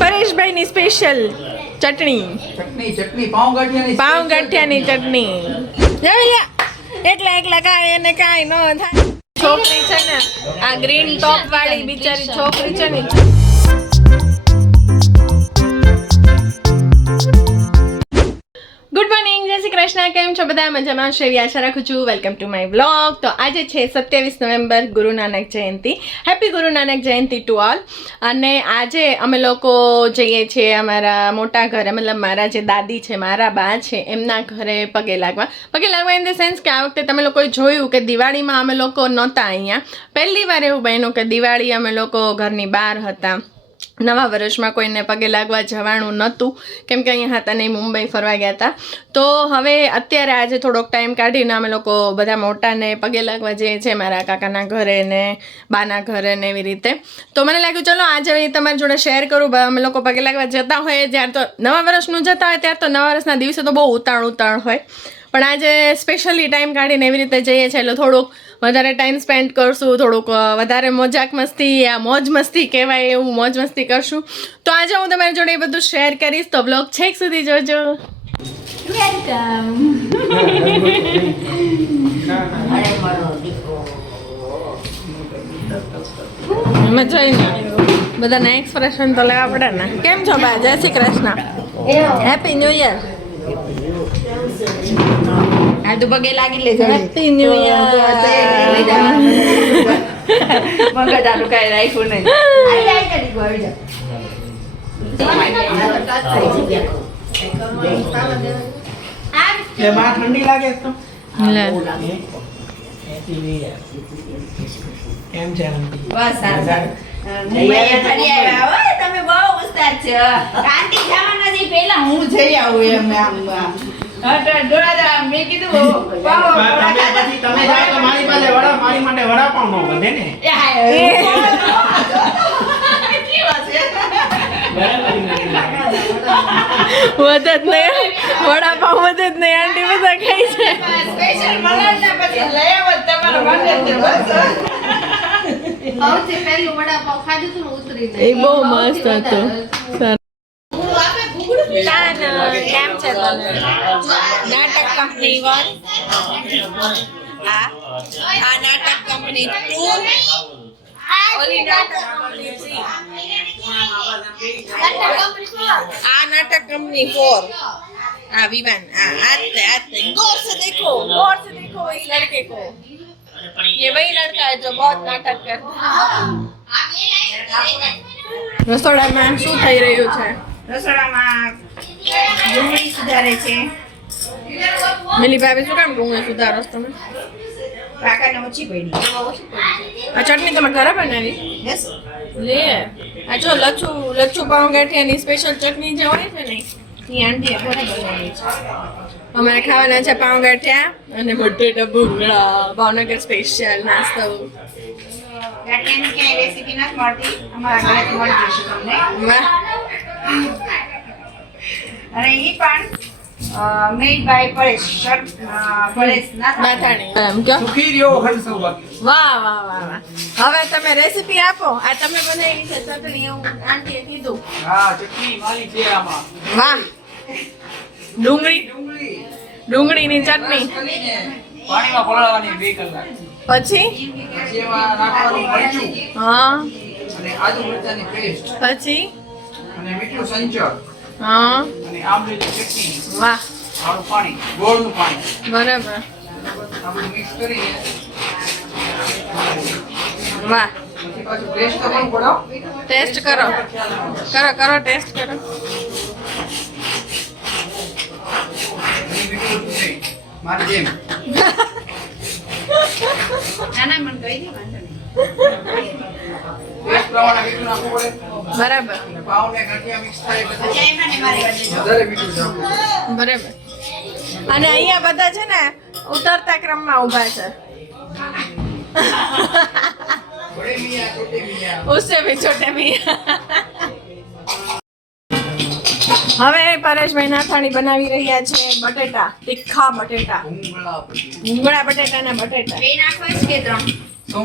પરેશભાઈ ની સ્પેશિયલ ચટણી પાવ ગાંઠિયાની ચટણી એકલા કાંઈ એને કાંઈ ન થાય. છોકરી છે ને આ ગ્રીન ટોપ વાળી બિચારી છોકરી છે ને. ગુડ મોર્નિંગ, જય શ્રી કૃષ્ણ. કેમ છો બધા? મજામાં છો એવી આશા રાખું છું. Welcome to my vlog. તો આજે છે 27 November, Guru Nanak Jayanti. Happy Guru Nanak Jayanti to all. અને આજે અમે લોકો જઈએ છીએ અમારા મોટા ઘરે, મતલબ મારા જે દાદી છે, મારા બા છે, એમના ઘરે પગે લાગવા ઇન ધ સેન્સ કે આ વખતે તમે લોકોએ જોયું કે દિવાળીમાં અમે લોકો નહોતા અહીંયા. પહેલી વાર એવું બન્યું કે દિવાળી અમે લોકો ઘરની બહાર હતા. નવા વર્ષમાં કોઈને પગે લાગવા જવાનું નહોતું કેમ કે અહીંયા હતા નહીં, મુંબઈ ફરવા ગયા હતા. તો હવે અત્યારે આજે થોડોક ટાઈમ કાઢીને અમે લોકો બધા મોટાને પગે લાગવા જઈએ છીએ, મારા કાકાના ઘરે ને બાના ઘરે ને એવી રીતે. તો મને લાગ્યું ચલો આજે તમારી જોડે શેર કરું. અમે લોકો પગે લાગવા જતા હોઈએ જ્યારે તો નવા વર્ષનું જતા હોય ત્યારે તો નવા વર્ષના દિવસે તો બહુ ઉતાળ હોય, પણ આજે સ્પેશિયલી ટાઈમ કાઢીને એવી રીતે જઈએ છીએ એટલે થોડુંક વધારે ટાઈમ સ્પેન્ડ કરશું, થોડુંક વધારે મોજાક મસ્તી, આ મોજ મસ્તી કહેવાય એવું મોજ મસ્તી કરશું. તો આજે હું તમારી જોડે એ બધું શેર કરીશ, તો બ્લોગ છેક સુધી જોજો. વેલકમ. એમાં જોઈને બધાના એક્સપ્રેશન તો લેવા પડે ને. કેમ છો બા? જય Shri Krishna, happy new year. આ તો પગે લાગી લેજો. Happy new year. મગજ આનું કાંઈ રાખ્યું નહીં. ઠંડી લાગે તો કેમ છે? બસ તમે બહુ ઉસ્તાદ છો. આંટી જવાના છે પહેલા હું જઈ આવું એમ આમ મેં કીધું તમે જાઓ તો મારી પાસે મારી માટે વડાપાવ નો બધે ને વધત નહીં, વડાપાવ વધત નહીં, આંટી બધા ખાઈ છે. સ્પેશિયલ મલાડના પછી લઈ આવો તમારા માટે સૌથી પહેલું વડાપાવ ખાધું હતું ને ઉતરીને એ બહુ મસ્ત હતું. કેમ છે તને? નાટક કંપની 1, આ નાટક કંપની 2, ઓલી નાટક કંપની 3, આ નાટક कंपनी 4, विवान आते गौर से देखो इस लड़के को. ये वही लड़का है जो बहुत नाटक करता है. રસોડામાં શું થઈ રહ્યું છે? રસોડામાં ડુંગળી સુધારે છે. મિલી ભાભી શું કામ ડુંગળી સુધારો છો તમે? કાકાને ઓછી પડી. આ ચટણી તમે ઘરે બનાવી? યસ. લે આ જો લચ્છુ પાવ ગાંઠિયાની સ્પેશિયલ ચટણી જે હોય છે ને એ આંટીએ ઘરે બનાવી છે. અમારે ખાવાના છે પાવ ગાંઠિયા અને બટેટા ભૂંગળા, ભાવનગર સ્પેશિયલ નાસ્તો. ગાંઠિયાની ક્યાંય રેસીપી નથી મળતી, અમારા ઘરેથી મળી જશે તમને. વાહ. અને એ પણ મેડ બાય પરેશ નાથાણી. એમ કયો? સુખી રહ્યો હરસો બાકી. વાહ. હવે તમે રેસીપી આપો. આ તમે બનાવી છે ચટણી, એવું આંટીએ કીધું. હા, ચટણી મારી છે આમાં. વાહ. ડુંગળીની ચટણી. પાણીમાં પલાળવાની 2 કલાક. પછી એમાં નાખવાનું મરચું હા, અને આદુ મરચાની પેસ્ટ પછી અને મીઠું સંચળ હા. અને આંબલીની ચટણી, વાહ, આવું પાણી, ગોળનું પાણી બરાબર. આ બધું મિક્સ કરીને વાહ. પછી પાછું પેસ્ટ પણ પડાવ. ટેસ્ટ કરો ટેસ્ટ કરો. અને મીઠું ઓછું થઈ મારી જેમ. નાના મને કહી દે વાંધો નહીં. પેસ્ટ પ્રમાણે મીઠું નાખવું પડે બરાબર. અને પાવ ને ગાંઠિયા મિક્સ થાય પછી પછી એમાં ને મારી વાત દેજો. વધારે મીઠું નાખવું. બરાબર. અને અહીંયા બધા છે ને ઉતરતા ક્રમમાં ઊભા છે. બડે મિયા છોટે મિયા. ઉસે ભી છોટે મિયા. હવે પરેશભાઈ નાથાણી બનાવી રહ્યા છે બટેટા, તીખા બટેટા, ભૂંગળા બટેટાના બટેટા. બે નાખવા છે કે 3? તો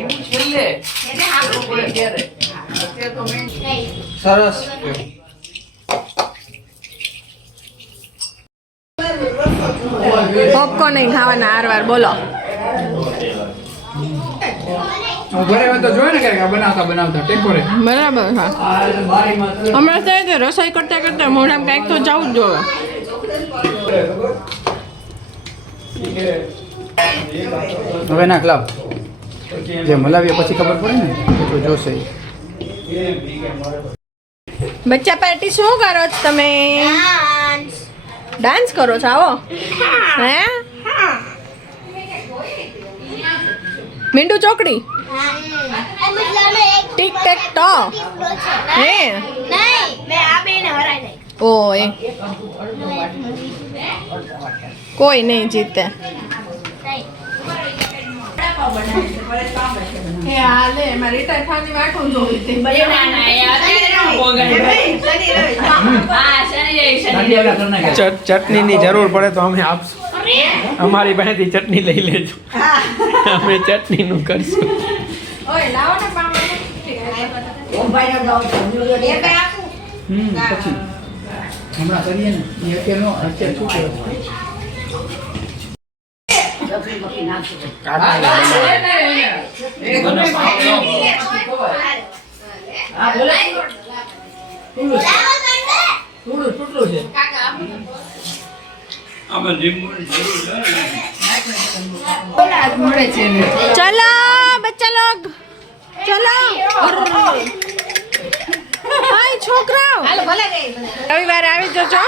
એવું છેલ્લે એટલે હાલો પડે ત્યારે સરસ પોપકોર્ન નહીં ખાવાના હારવાર બોલો. ઘરે હોય તો જોયે ને કે બનાવતા બનાવતા ટેકોરે બરાબર હા. હમણાં થાય કે રસોઈ કરતા કરતા મોઢામાં કાંઈક તો જવું જ જોવે. હવે નાખ લાવ જે મલાવીએ પછી ખબર પડે ને એટલું જોશે બચ્ચા પાર્ટી શું કરો છો તમે? ડાન્સ કરો છો? આવો હે મીંડુ ચોકડી ટીક ટેક ટો હે ઓય કોઈ નહીં જીતે. એ હાલે મારી રિટાયર થવાની વાટું જોઈ હતી. ચટણીની જરૂર પડે તો અમે આપશું. અમારી પાસેથી ચટણી લઈ લેજો. અમે ચટણીનું કરશું. ઓય લાવો ને પાવડર. પછી હમણાં કરીએ ને એ અત્યારે શું કહેવાય ચલો બચ્ચા લોગ ચલો. હાય છોકરાઓ રવિવારે આવી જજો.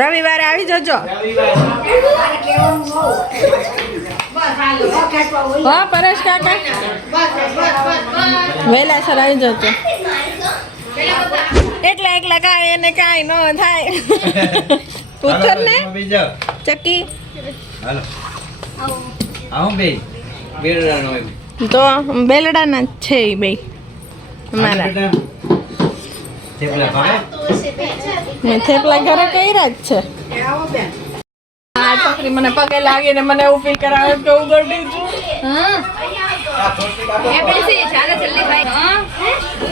રવિવારે આવી જજો. હા પરેશ કાકા વહેલાસર આવી જજો. એકલા એકલા કાંઈ એને કાંઈ ન થાય. ઉત્તર ને ચક્કી તો બેલડાના જ છે એ બે અમારા. થેપલા ઘરે કર્યા જ છે. આ છોકરી મને પગે લાગીને મને એવું ફીલ કરાવે કે હું ગરડી છું.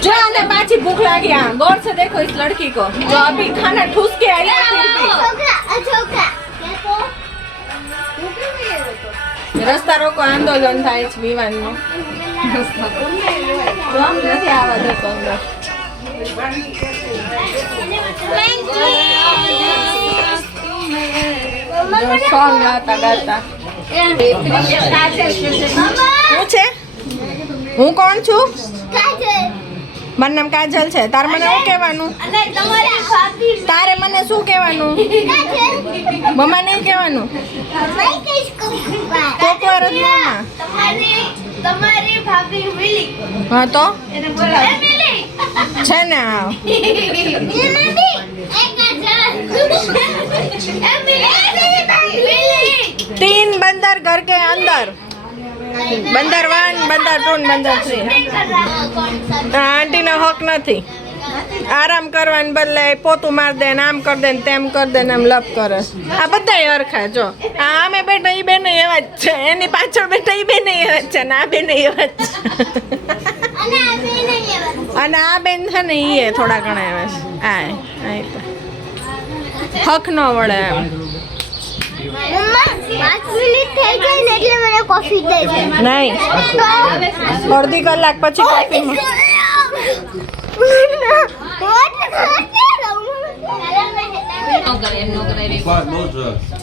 जो आने पाची भूख लगी हाँ गौर से देखो इस लड़की को जो अभी खाना ठूस के आई है रस्ता रोको आंदोलन થાય છે વિવાનનો. જોમ નથી આવા દેતો અંદર. જો સોંગ ગાતા ગાતા શું છે? હું કોણ છું? મારું નામ કાજલ છે. તારે મને શું કહેવાનું? તારે મને શું કહેવાનું? મમ્મા નહીં કહેવાનું? કોક વાર જ મમ્મા. હા તો છે ને આવ. 3 बंदर घर के अंदर. बंदर 1 बंदर 2 बंदर 3. आंटी નો હક નથી. આરામ કરવાને બદલે પોતું માર દે ને આમ કર દે ને તેમ કર દે ને આમ લપ કરે. આ બધાય હરખા જો. આ અમે બેઠા એ બેન એવા જ છે. એની પાછળ બેઠા એ બેન એવા જ છે ને આ બેન એવા જ છે. અને આ બેન છે ને એ થોડા ઘણા એવા છે. આ તો હક ન વળે એમ. નહીં અડધી કલાક પછી કોફી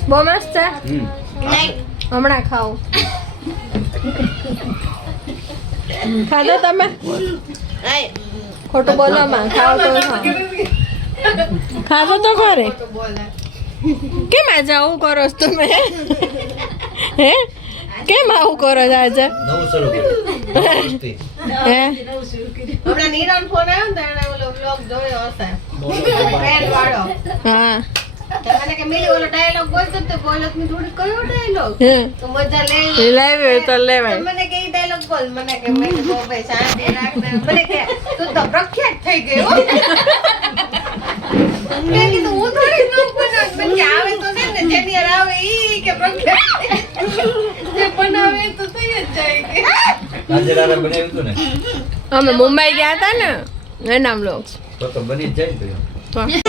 બહુ મસ્ત છે. હમણાં ખાવું. ખાધો તમે? ખોટું બોલો માં. ખાવ તો ખાધો તો ખરે. કેમ આજે આવું કરો છો તમે? હે કેમ આવું કરો છો આજે? હે હમણાં નીરન ફોન આવ્યો ને એને ઓલો વ્લોગ જોયો હશે પેન વાળો. હા મને કે મિલી ઓલો ડાયલોગ બોલતો તો બોલક ની થોડી કયો ડાયલોગ તો મજા લે લાવ્યો તો લેવાય. મને કે ઈ ડાયલોગ બોલ. મને કે મેં તો ભાઈ શાંતિ રાખ. મને કે તું તો પ્રખ્યાત થઈ ગયો. મેં કીધું હું થોડી ન બનાવ. મને કે આવે તો છે ને જેનિયર આવે ઈ કે પ્રખ્યાત જે બનાવે તો થઈ જ જાય કે આજે રારા બનાવ્યું હતું ને અમે મુંબઈ ગયા હતા ને એના વ્લોગ્સ તો બની જ જાય ને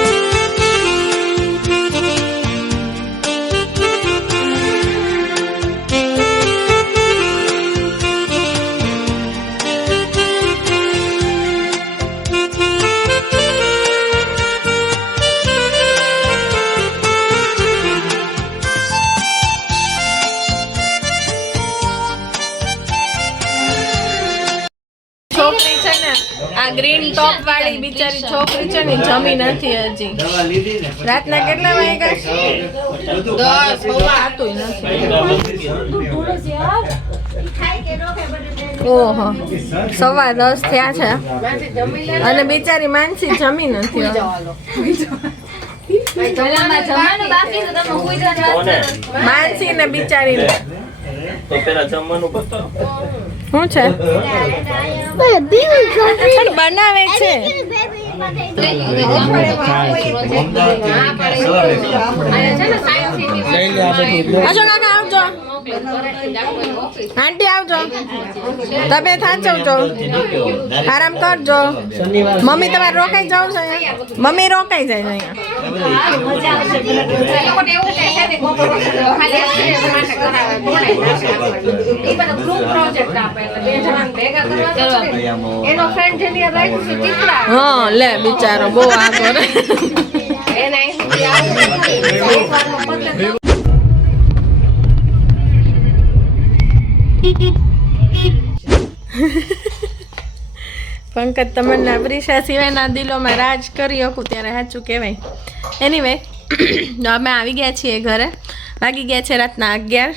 છોકરી છે ને આ ગ્રીન ટોપ વાળી બિચારી છોકરી છે ને જમી નથી હજી રાતના કેટલા વાગ્યા ખાતું નથી ઓહો 10:15 થયા છે અને બિચારી માનસી જમી નથી હવે. માનસી ને બિચારી તો પેલા જમવાનું બતાવો. શું છે પણ બનાવે છે આવજો કાકા આવજો આંટી આવજો તબિયત સાચવજો આરામ કરજો મમ્મી તમારે રોકાઈ જાવ છો અહીંયા મમ્મી રોકાઈ જાય છે અહીંયા હા લે બિચારો બહુ આ કરે પંકજ તમન્ના પ્રિશા સિવાયના દિલોમાં રાજ કરી શકું ત્યારે સાચું કહેવાય એનીવે અમે આવી ગયા છીએ ઘરે વાગી ગયા છે રાતના 11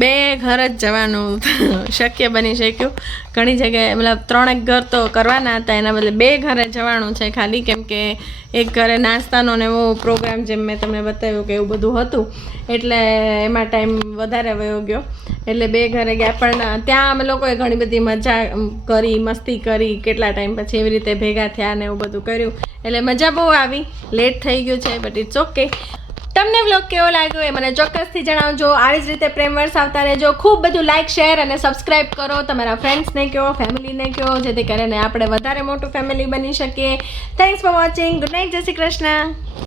બે ઘર જ જવાનું શક્ય બની શક્યું ઘણી જગ્યાએ મતલબ 3 ઘર તો કરવાના હતા એના બદલે 2 ઘરે જવાનું છે ખાલી કેમ કે એક ઘરે નાસ્તાનો ને એવો પ્રોગ્રામ જેમ મેં તમને બતાવ્યું કે એવું બધું હતું એટલે એમાં ટાઈમ વધારે વયો ગયો એટલે 2 ઘરે ગયા પણ ત્યાં અમે લોકોએ ઘણી બધી મજા કરી મસ્તી કરી કેટલા ટાઈમ પછી એવી રીતે ભેગા થયા ને એવું બધું કર્યું એટલે મજા બહુ આવી લેટ થઈ ગયું છે બટ ઇટ્સ ઓકે તમને વ્લોગ કેવો લાગ્યો એ મને ચોક્કસથી જણાવજો આવી જ રીતે પ્રેમ વર્ષ આવતા રહેજો ખૂબ બધું લાઇક શેર અને સબસ્ક્રાઇબ કરો તમારા ફ્રેન્ડ્સને કહો ફેમિલીને કહો જેથી કરીને આપણે વધારે મોટું ફેમિલી બની શકીએ thanks for watching good night જય શ્રી કૃષ્ણ